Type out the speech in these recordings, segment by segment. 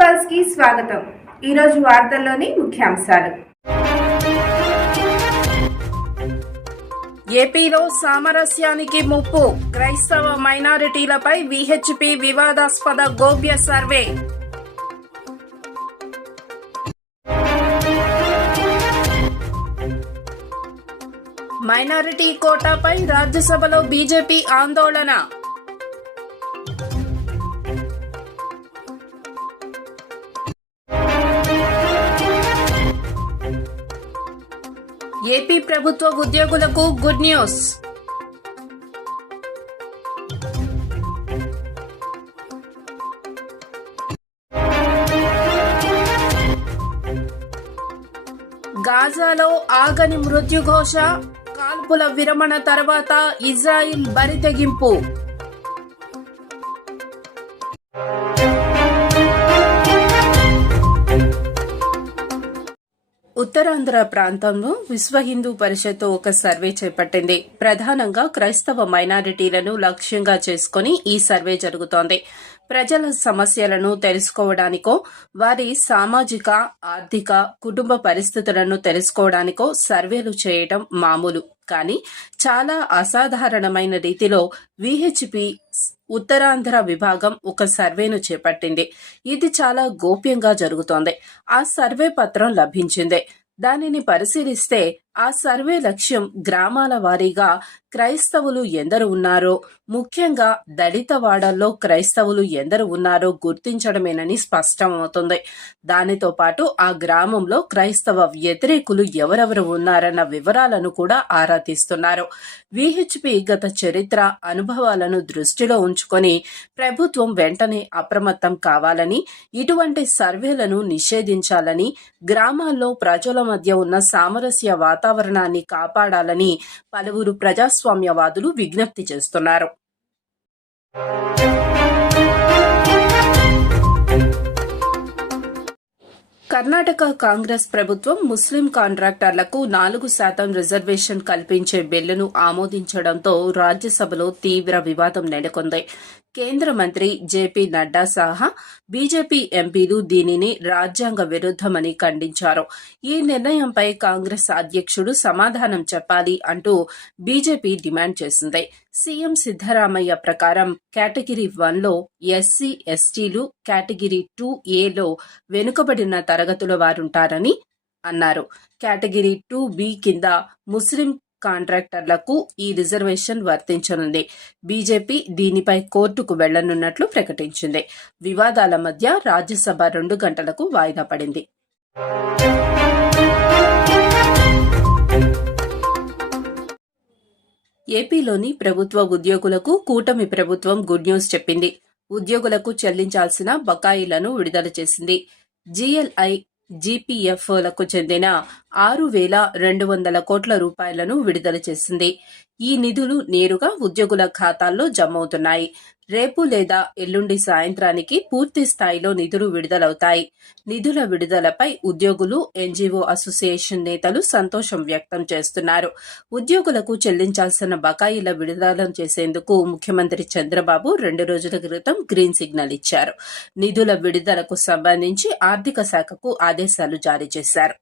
పల్స్కి స్వాగతం. ఈరోజు వార్తల్లోని ముఖ్యాంశాలు. ఏపీలో సామరస్యానికి ముప్పు. క్రైస్తవ మైనారిటీలపై విహెచ్పి వివాదాస్పద గోప్య సర్వే. మైనారిటీ కోటాపై రాజ్యసభలో బీజేపీ ఆందోళన. ఏపీ ప్రభుత్వ ఉద్యోగులకు గుడ్ న్యూస్. గాజాలో ఆగని మృత్యుఘోష కాల్పుల విరమణ తర్వాత ఇజ్రాయిల్ బరితెగింపు ఉత్తరాంధ్ర ప్రాంతంలో విశ్వ హిందూ పరిషత్ ఒక సర్వే చేపట్టింది. ప్రధానంగా క్రైస్తవ మైనారిటీలను లక్ష్యంగా చేసుకుని ఈ సర్వే జరుగుతోంది. ప్రజల సమస్యలను తెలుసుకోవడానికో వారి సామాజిక ఆర్థిక కుటుంబ పరిస్థితులను తెలుసుకోవడానికో సర్వేలు చేయటం మామూలు. కానీ చాలా అసాధారణమైన రీతిలో విహెచ్పి ఉత్తరాంధ్ర విభాగం ఒక సర్వేను చేపట్టింది. ఇది చాలా గోప్యంగా జరుగుతోంది. ఆ సర్వే పత్రం లభించింది. దానిని పరిశీలిస్తే ఆ సర్వే లక్ష్యం గ్రామాల వారీగా క్రైస్తవులు ఎందరు ఉన్నారో ముఖ్యంగా దళిత వాడల్లో క్రైస్తవులు ఎందరు ఉన్నారో గుర్తించడమేనని స్పష్టమవుతుంది. దానితో పాటు ఆ గ్రామంలో క్రైస్తవ వ్యతిరేకులు ఎవరెవరు ఉన్నారన్న వివరాలను కూడా ఆరా తీస్తున్నారు. విహెచ్పి గత చరిత్ర అనుభవాలను దృష్టిలో ఉంచుకొని ప్రభుత్వం వెంటనే అప్రమత్తం కావాలని ఇటువంటి సర్వేలను నిషేధించాలని గ్రామాల్లో ప్రజల మధ్య ఉన్న సామరస్య వాతావరణాన్ని కాపాడాలని పలువురు ప్రజాస్వామ్యవాదులు విజ్ఞప్తి చేస్తున్నారు. కర్ణాటక కాంగ్రెస్ ప్రభుత్వం ముస్లిం కాంట్రాక్టర్లకు నాలుగు శాతం రిజర్వేషన్ కల్పించే బిల్లును ఆమోదించడంతో రాజ్యసభలో తీవ్ర వివాదం నెలకొంది. కేంద్ర మంత్రి జేపీ నడ్డా సహా బీజేపీ ఎంపీలు దీనిని రాజ్యాంగ విరుద్దమని ఖండించారు. ఈ నిర్ణయంపై కాంగ్రెస్ అధ్యక్షుడు సమాధానం చెప్పాలి అంటూ బీజేపీ డిమాండ్ చేసింది. సీఎం సిద్ధరామయ్య ప్రకారం కేటగిరీ వన్లో ఎస్సీ ఎస్టీలు కేటగిరీ టూ ఏలో వెనుకబడిన తరగతుల వారుంటారని అన్నారు. కేటగిరీ టూ బి కింద ముస్లిం కాంట్రాక్టర్లకు ఈ రిజర్వేషన్ వర్తించనుంది. బీజేపీ దీనిపై కోర్టుకు వెళ్ళనున్నట్లు ప్రకటించింది. వివాదాల మధ్య రాజ్యసభ రెండు గంటలకు వాయిదా పడింది. ఏపీలోని ప్రభుత్వ ఉద్యోగులకు కూటమి ప్రభుత్వం గుడ్ న్యూస్ చెప్పింది. ఉద్యోగులకు చెల్లించాల్సిన బకాయిలను విడుదల చేసింది. జీఎల్ఐ జీపీఎఫ్లకు చెందిన ఆరు వేల రెండు వందల కోట్ల రూపాయలను విడుదల చేసింది. ఈ నిధులు నేరుగా ఉద్యోగుల ఖాతాల్లో జమ అవుతున్నాయి. రేపు లేదా ఎల్లుండి సాయంత్రానికి పూర్తి స్థాయిలో నిధులు విడుదలవుతాయి. నిధుల విడుదలపై ఉద్యోగులు ఎన్జీఓ అసోసియేషన్ నేతలు సంతోషం వ్యక్తం చేస్తున్నారు. ఉద్యోగులకు చెల్లించాల్సిన బకాయిల విడుదల చేసేందుకు ముఖ్యమంత్రి చంద్రబాబు రెండు రోజుల క్రితం గ్రీన్ సిగ్నల్ ఇచ్చారు. నిధుల విడుదలకు సంబంధించి ఆర్థిక శాఖకు ఆదేశాలు జారీ చేశారు.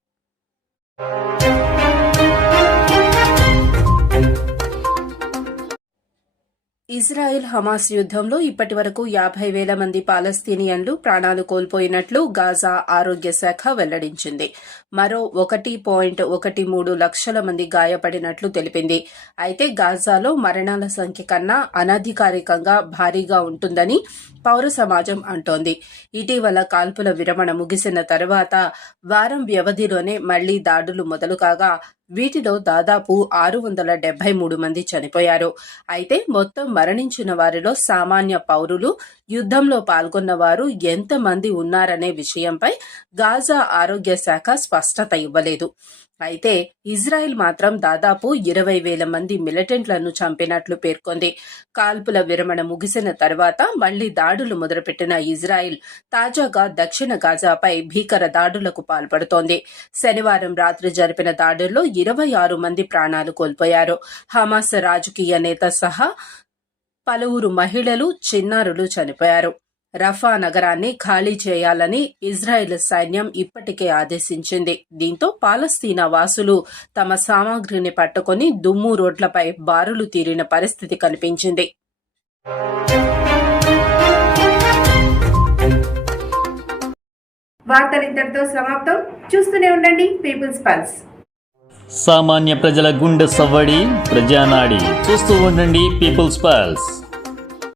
ఇజ్రాయెల్ హమాస్ యుద్దంలో ఇప్పటి వరకు యాభై వేల మంది పాలస్తీనియన్లు ప్రాణాలు కోల్పోయినట్లు గాజా ఆరోగ్య శాఖ వెల్లడించింది. మరో ఒకటి పాయింట్ ఒకటి మూడు లక్షల మంది గాయపడినట్లు తెలిపింది. అయితే గాజాలో మరణాల సంఖ్య కన్నా అనధికారికంగా భారీగా ఉంటుందని పౌర సమాజం అంటోంది. ఇటీవల కాల్పుల విరమణ ముగిసిన తర్వాత వారం వ్యవధిలోనే మళ్ళీ దాడులు మొదలు కాగా వీటిలో దాదాపు ఆరు వందల డెబ్బై మూడు మంది చనిపోయారు. అయితే మొత్తం మరణించిన వారిలో సామాన్య పౌరులు యుద్ధంలో పాల్గొన్న వారు ఎంతమంది ఉన్నారనే విషయంపై గాజా ఆరోగ్య శాఖ స్పష్టత ఇవ్వలేదు. అయితే ఇజ్రాయెల్ మాత్రం దాదాపు ఇరవై వేల మంది మిలిటెంట్లను చంపినట్లు పేర్కొంది. కాల్పుల విరమణ ముగిసిన తర్వాత మళ్ళీ దాడులు మొదలుపెట్టిన ఇజ్రాయెల్ తాజాగా దక్షిణ గాజాపై భీకర దాడులకు పాల్పడుతోంది. శనివారం రాత్రి జరిపిన దాడుల్లో ఇరవై ఆరు మంది ప్రాణాలు కోల్పోయారు. హమాస్ రాజకీయ నేత సహా పలువురు మహిళలు చిన్నారులు చనిపోయారు. రఫా నగరాన్ని ఖాళీ చేయాలని ఇజ్రాయెల్ సైన్యం ఇప్పటికే ఆదేశించింది. దీంతో పాలస్తీనా వాసులు తమ సామాగ్రిని పట్టుకొని దుమ్ము రోడ్లపై బారులు తీరిన పరిస్థితి కనిపించింది. వార్తలు ఇంతటితో సమాప్తం. చూస్తూనే ఉండండి పీపుల్స్ పల్స్. సామాన్య ప్రజల గుండె సవ్వడి ప్రజానాడి. చూస్తూ ఉండండి పీపుల్స్ పల్స్.